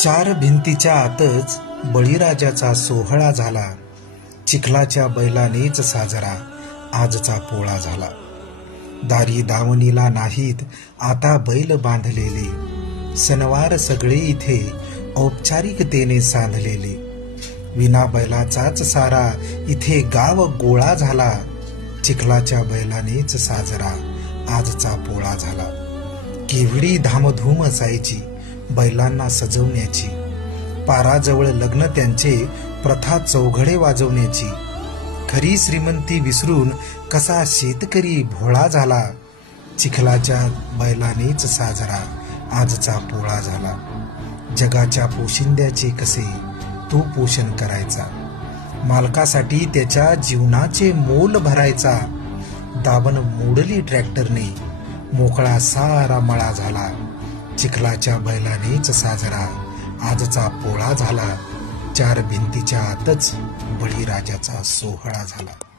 चार भिंतीच्या आतच बळीराजाचा सोहळा झाला. चिखलाच्या बैलानेच साजरा आजचा पोळा झाला. दारी दावणीला नाहीत आता बैल बांधलेले, सणवार सगळे इथे औपचारिकतेने सांधलेले. विना बैलाचाच सारा इथे गाव गोळा झाला. चिखलाच्या बैलानेच साजरा आजचा पोळा झाला. केवढी धामधूम असायची बैलांना सजवण्याची, पाराजवळ लग्न त्यांचे प्रथा चौघडे वाजवण्याची. खरी श्रीमंती विसरून कसा शेतकरी भोळा झाला. चिखलाच्या बैलानेच साजरा आजचा पोळा झाला. जगाच्या पोशिंद्याचे कसे तो पोषण करायचा, मालकासाठी त्याच्या जीवनाचे मोल भरायचा. दाबण मोडली ट्रॅक्टरने, मोकळा सारा मळा झाला. चिखलाच्या बैलानेच साजरा आजचा पोळा झाला. चार भिंतीच्या आतच बळीराजाचा सोहळा झाला.